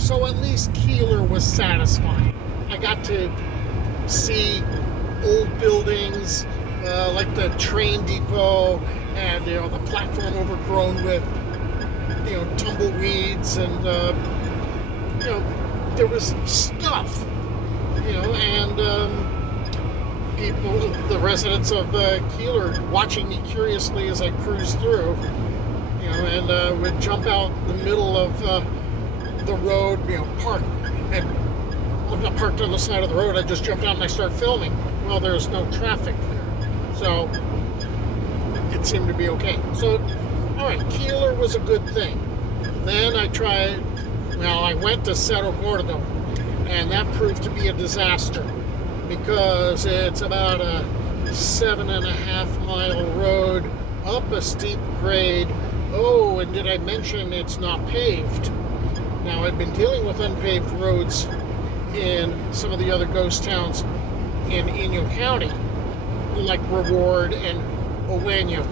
So at least Keeler was satisfying. I got to see old buildings like the train depot and the platform overgrown with tumbleweeds and there was stuff and people, the residents of Keeler, watching me curiously as I cruised through, and would jump out in the middle of the road, park, and I'm not parked on the side of the road. I just jumped out and I start filming. Well, there's no traffic there, so it seemed to be okay. So, all right, Keeler was a good thing. Then I went to Cerro Gordo, and that proved to be a disaster because it's about a 7.5 mile road up a steep grade. Oh, and did I mention it's not paved? Now, I've been dealing with unpaved roads in some of the other ghost towns in Inyo County, like Reward and Owens.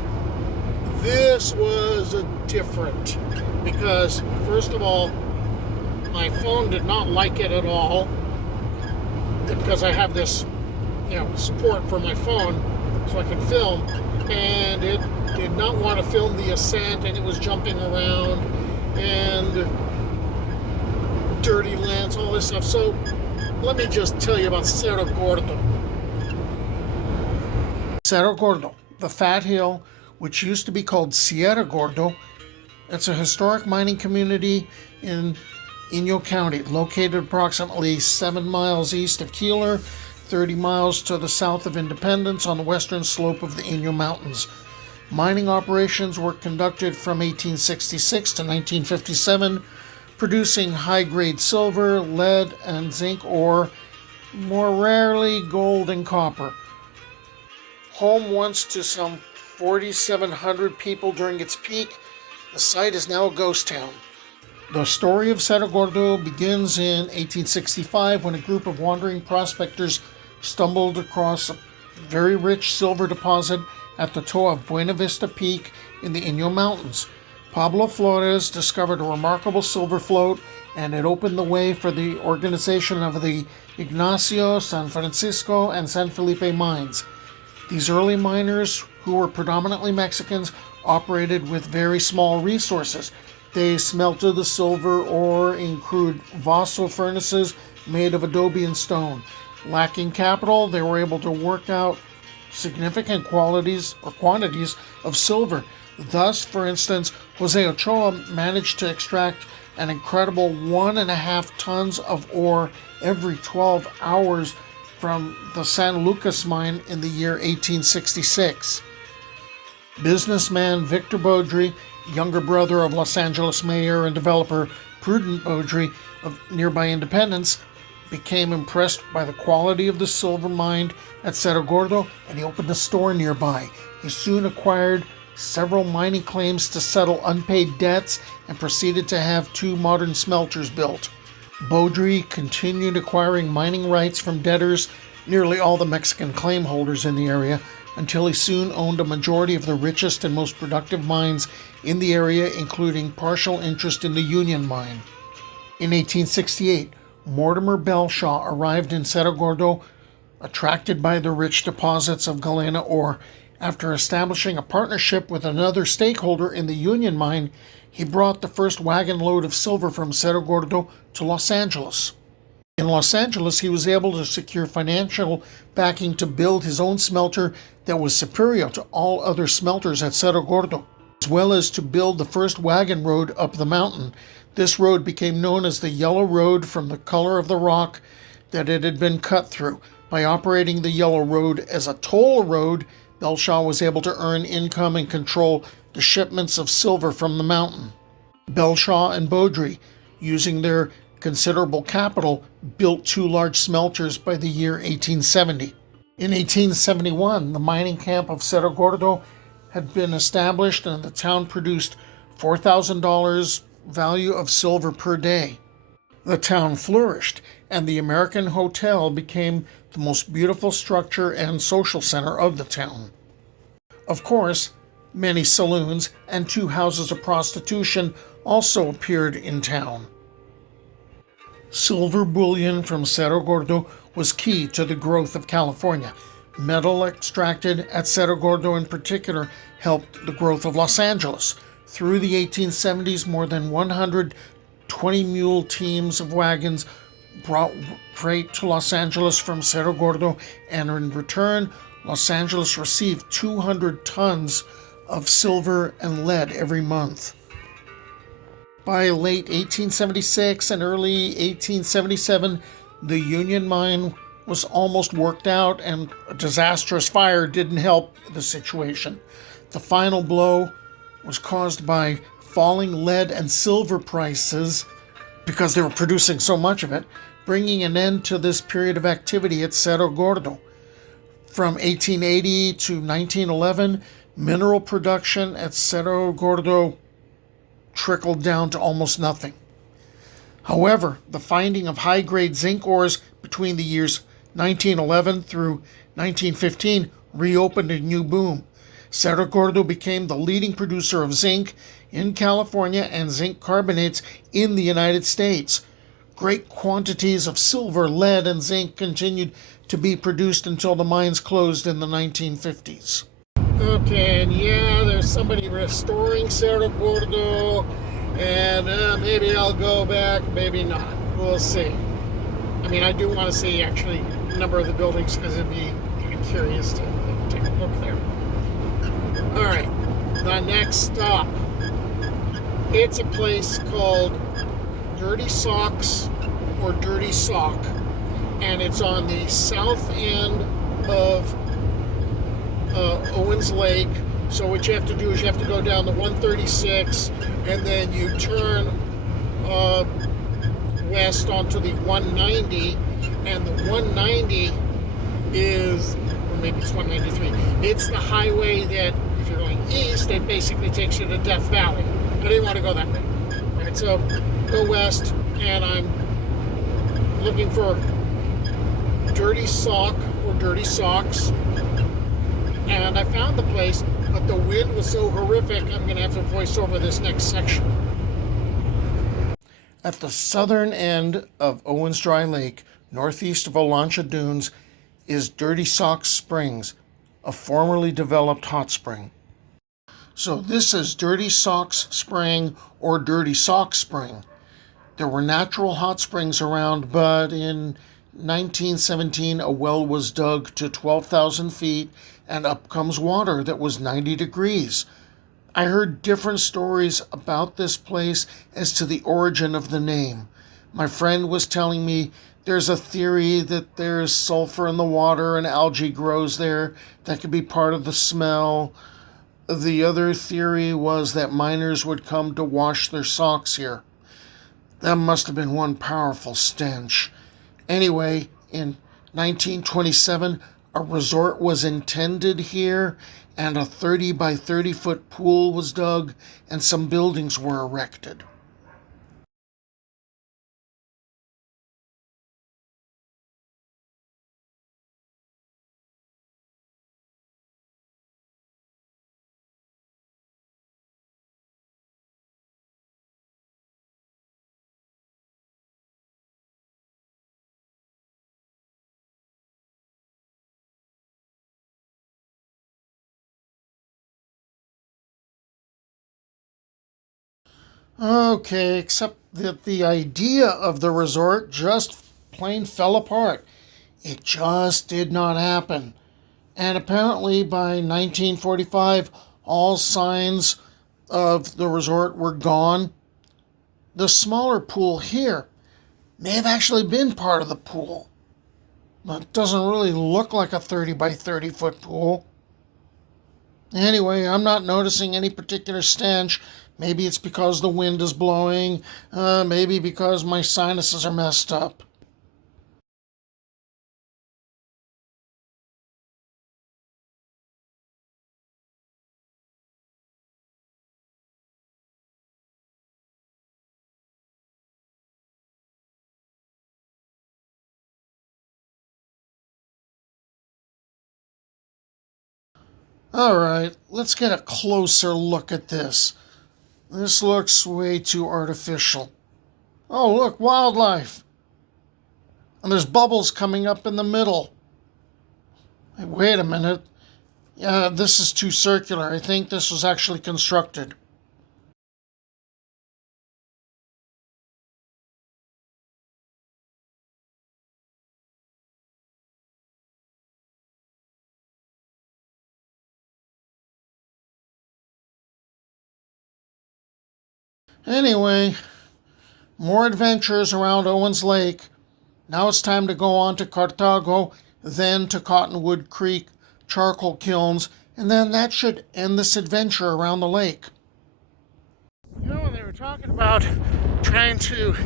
This was different because, first of all, my phone did not like it at all because I have this, support for my phone so I can film, and it did not want to film the ascent, and it was jumping around and dirty lands, all this stuff. So let me just tell you about Cerro Gordo. Cerro Gordo, the Fat Hill, which used to be called Cerro Gordo. It's a historic mining community in Inyo County, located approximately 7 miles east of Keeler, 30 miles to the south of Independence on the western slope of the Inyo Mountains. Mining operations were conducted from 1866 to 1957, producing high-grade silver, lead, and zinc ore, more rarely gold and copper. Home once to some 4,700 people during its peak, the site is now a ghost town. The story of Cerro Gordo begins in 1865 when a group of wandering prospectors stumbled across a very rich silver deposit at the toe of Buena Vista Peak in the Inyo Mountains. Pablo Flores discovered a remarkable silver float, and it opened the way for the organization of the Ignacio, San Francisco, and San Felipe mines. These early miners, who were predominantly Mexicans, operated with very small resources. They smelted the silver ore in crude vaso furnaces made of adobe and stone. Lacking capital, they were able to work out significant quantities of silver. Thus, for instance, Jose Ochoa managed to extract an incredible 1.5 tons of ore every 12 hours from the San Lucas mine in the year 1866. Businessman Victor Beaudry, younger brother of Los Angeles mayor and developer Prudent Beaudry of nearby Independence, became impressed by the quality of the silver mined at Cerro Gordo, and he opened a store nearby. He soon acquired several mining claims to settle unpaid debts and proceeded to have 2 modern smelters built. Beaudry continued acquiring mining rights from debtors, nearly all the Mexican claim holders in the area, until he soon owned a majority of the richest and most productive mines in the area, including partial interest in the Union Mine. In 1868, Mortimer Belshaw arrived in Cerro Gordo, attracted by the rich deposits of galena ore. After establishing a partnership with another stakeholder in the Union Mine, he brought the first wagon load of silver from Cerro Gordo to Los Angeles. In Los Angeles, he was able to secure financial backing to build his own smelter that was superior to all other smelters at Cerro Gordo, as well as to build the first wagon road up the mountain. This road became known as the Yellow Road from the color of the rock that it had been cut through. By operating the Yellow Road as a toll road, Belshaw was able to earn income and control the shipments of silver from the mountain. Belshaw and Beaudry, using their considerable capital, built 2 large smelters by the year 1870. In 1871, the mining camp of Cerro Gordo had been established, and the town produced $4,000 value of silver per day. The town flourished, and the American Hotel became the most beautiful structure and social center of the town. Of course, many saloons and 2 houses of prostitution also appeared in town. Silver bullion from Cerro Gordo was key to the growth of California. Metal extracted at Cerro Gordo in particular helped the growth of Los Angeles. Through the 1870s, more than 120 mule teams of wagons brought freight to Los Angeles from Cerro Gordo, and in return, Los Angeles received 200 tons of silver and lead every month. By late 1876 and early 1877, the Union mine was almost worked out, and a disastrous fire didn't help the situation. The final blow was caused by falling lead and silver prices because they were producing so much of it, bringing an end to this period of activity at Cerro Gordo. From 1880 to 1911, mineral production at Cerro Gordo trickled down to almost nothing. However, the finding of high-grade zinc ores between the years 1911 through 1915 reopened a new boom. Cerro Gordo became the leading producer of zinc in California and zinc carbonates in the United States. Great quantities of silver, lead, and zinc continued to be produced until the mines closed in the 1950s. Okay, and yeah, there's somebody restoring Cerro Gordo, and maybe I'll go back, maybe not. We'll see. I mean, I do want to see actually a number of the buildings because it'd be kind of curious to take a look there. All right, the next stop. It's a place called Dirty Socks or Dirty Sock, and it's on the south end of Owens Lake. So what you have to do is you have to go down the 136 and then you turn west onto the 190, and the 190 is, or maybe it's 193, it's the highway that if you're going east, it basically takes you to Death Valley. I didn't want to go that way. All right, so go west, and I'm looking for Dirty Sock or Dirty Socks. And I found the place, but the wind was so horrific, I'm going to have to voice over this next section. At the southern end of Owens Dry Lake, northeast of Olancha Dunes, is Dirty Socks Springs, a formerly developed hot spring. So this is Dirty Socks Spring or Dirty Sock Spring. There were natural hot springs around, but in 1917 a well was dug to 12,000 feet, and up comes water that was 90 degrees. I heard different stories about this place as to the origin of the name. My friend was telling me there's a theory that there's sulfur in the water and algae grows there that could be part of the smell. The other theory was that miners would come to wash their socks here. That must have been one powerful stench. Anyway, in 1927, a resort was intended here, and a 30 by 30 foot pool was dug, and some buildings were erected. Okay, except that the idea of the resort just plain fell apart. It just did not happen. And apparently by 1945, all signs of the resort were gone. The smaller pool here may have actually been part of the pool. But it doesn't really look like a 30 by 30 foot pool. Anyway, I'm not noticing any particular stench. Maybe it's because the wind is blowing. Maybe because my sinuses are messed up. All right, let's get a closer look at this. This looks way too artificial. Oh, look, wildlife. And there's bubbles coming up in the middle. Hey, wait a minute. Yeah, this is too circular. I think this was actually constructed. Anyway, more adventures around Owens Lake. Now it's time to go on to Cartago, then to Cottonwood Creek Charcoal Kilns, and then that should end this adventure around the lake. You know, when they were talking about trying to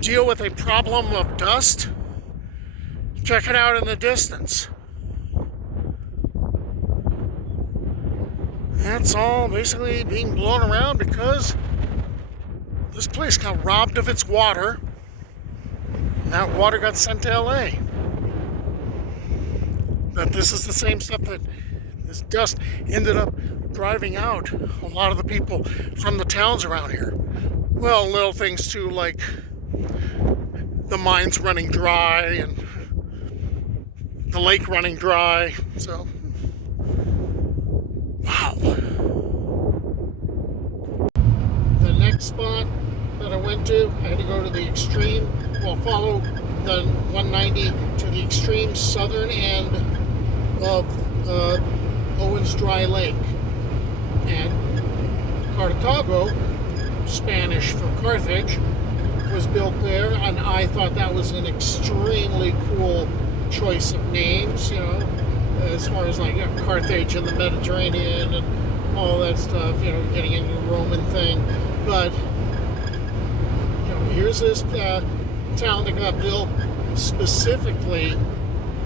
deal with a problem of dust, check it out in the distance. That's all basically being blown around because this place got robbed of its water. And that water got sent to LA. But this is the same stuff that this dust ended up driving out a lot of the people from the towns around here. Well, little things too, like the mines running dry and the lake running dry. So, wow. The next spot that I went to, I had to go to the extreme, follow the 190 to the extreme southern end of Owens Dry Lake. And Cartago, Spanish for Carthage, was built there, and I thought that was an extremely cool choice of names, you know, as far as like Carthage and the Mediterranean and all that stuff, you know, getting into the Roman thing. But, you know, here's this town that got built specifically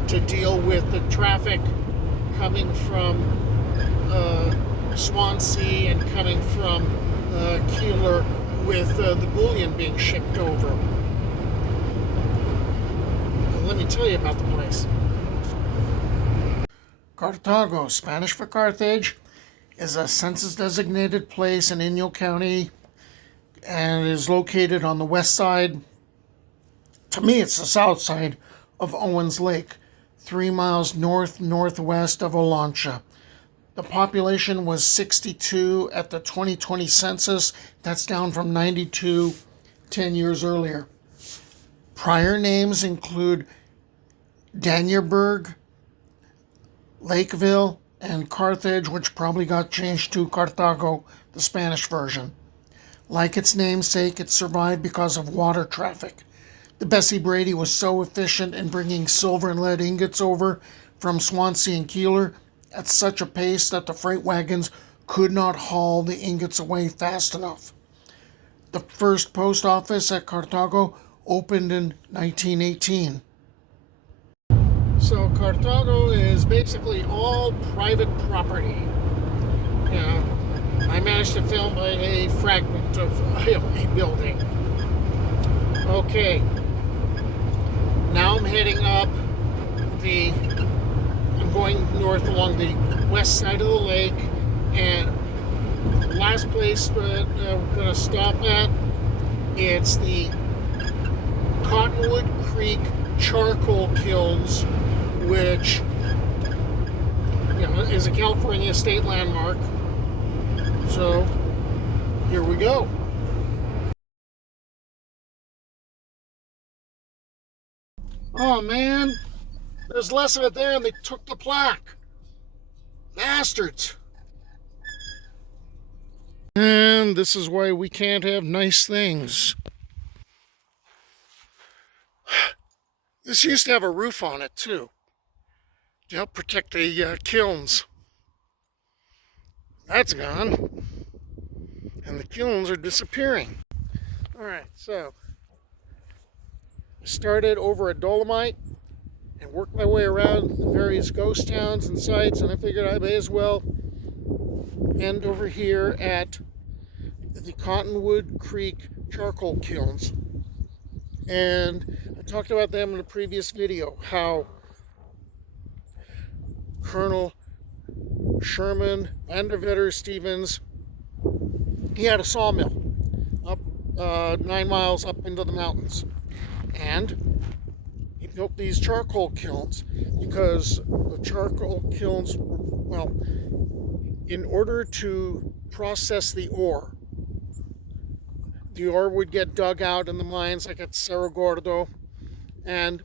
to deal with the traffic coming from Swansea and coming from Keeler with the bullion being shipped over. And let me tell you about the place. Cartago, Spanish for Carthage, is a census-designated place in Inyo County and is located on the west side. To me, it's the south side of Owens Lake, 3 miles northwest of Olancha. The population was 62 at the 2020 census. That's down from 92 10 years earlier. Prior names include Danierberg, Lakeville, and Carthage, which probably got changed to Cartago, the Spanish version. Like its namesake, it survived because of water traffic. The Bessie Brady was so efficient in bringing silver and lead ingots over from Swansea and Keeler at such a pace that the freight wagons could not haul the ingots away fast enough. The first post office at Cartago opened in 1918. So Cartago is basically all private property. I managed to film a fragment of a building. Okay, now I'm heading up I'm going north along the west side of the lake, and the last place we're going to stop at, it's the Cottonwood Creek Charcoal Kilns, which is a California state landmark. So here we go. Oh man, there's less of it there and they took the plaque. Bastards. And this is why we can't have nice things. This used to have a roof on it too, to help protect the kilns. That's gone. And the kilns are disappearing. Alright, so I started over at Dolomite and worked my way around the various ghost towns and sites, and I figured I may as well end over here at the Cottonwood Creek Charcoal Kilns. And I talked about them in a previous video, how Colonel Sherman Vandervetter Stevens, he had a sawmill up 9 miles up into the mountains. And built these charcoal kilns because the charcoal kilns, well, in order to process the ore would get dug out in the mines like at Cerro Gordo, and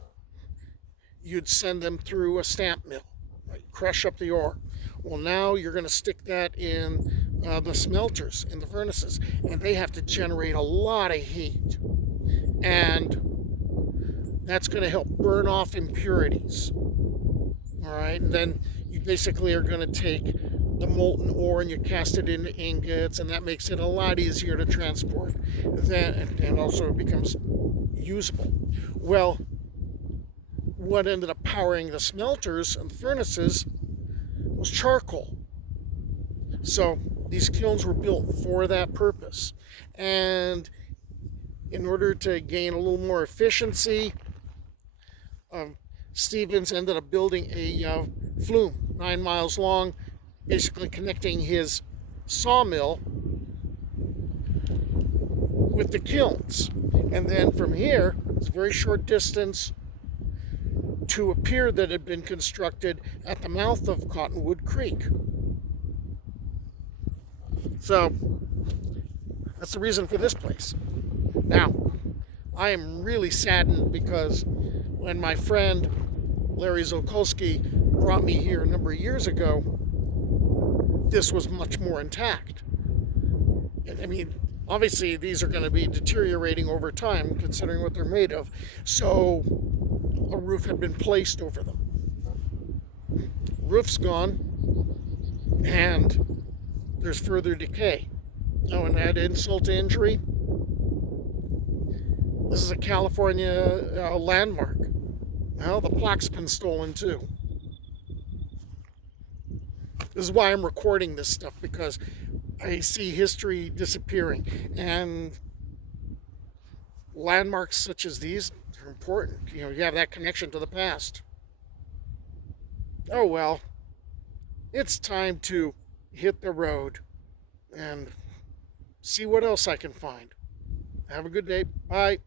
you'd send them through a stamp mill, right? Crush up the ore. Well, now you're going to stick that in the smelters, in the furnaces, and they have to generate a lot of heat. And that's going to help burn off impurities. All right, and then you basically are going to take the molten ore and you cast it into ingots, and that makes it a lot easier to transport. And also it becomes usable. Well, what ended up powering the smelters and the furnaces was charcoal. So these kilns were built for that purpose. And in order to gain a little more efficiency, Stevens ended up building a flume 9 miles long, basically connecting his sawmill with the kilns. And then from here, it's a very short distance to a pier that had been constructed at the mouth of Cottonwood Creek. So that's the reason for this place. Now, I am really saddened because when my friend Larry Zokolsky brought me here a number of years ago, this was much more intact. I mean, obviously these are going to be deteriorating over time considering what they're made of. So a roof had been placed over them. Roof's gone, and there's further decay. Oh, and add insult to injury. This is a California landmark. Well, the plaque's been stolen too. This is why I'm recording this stuff, because I see history disappearing, and landmarks such as these are important. You know, you have that connection to the past. Oh well, it's time to hit the road and see what else I can find. Have a good day. Bye.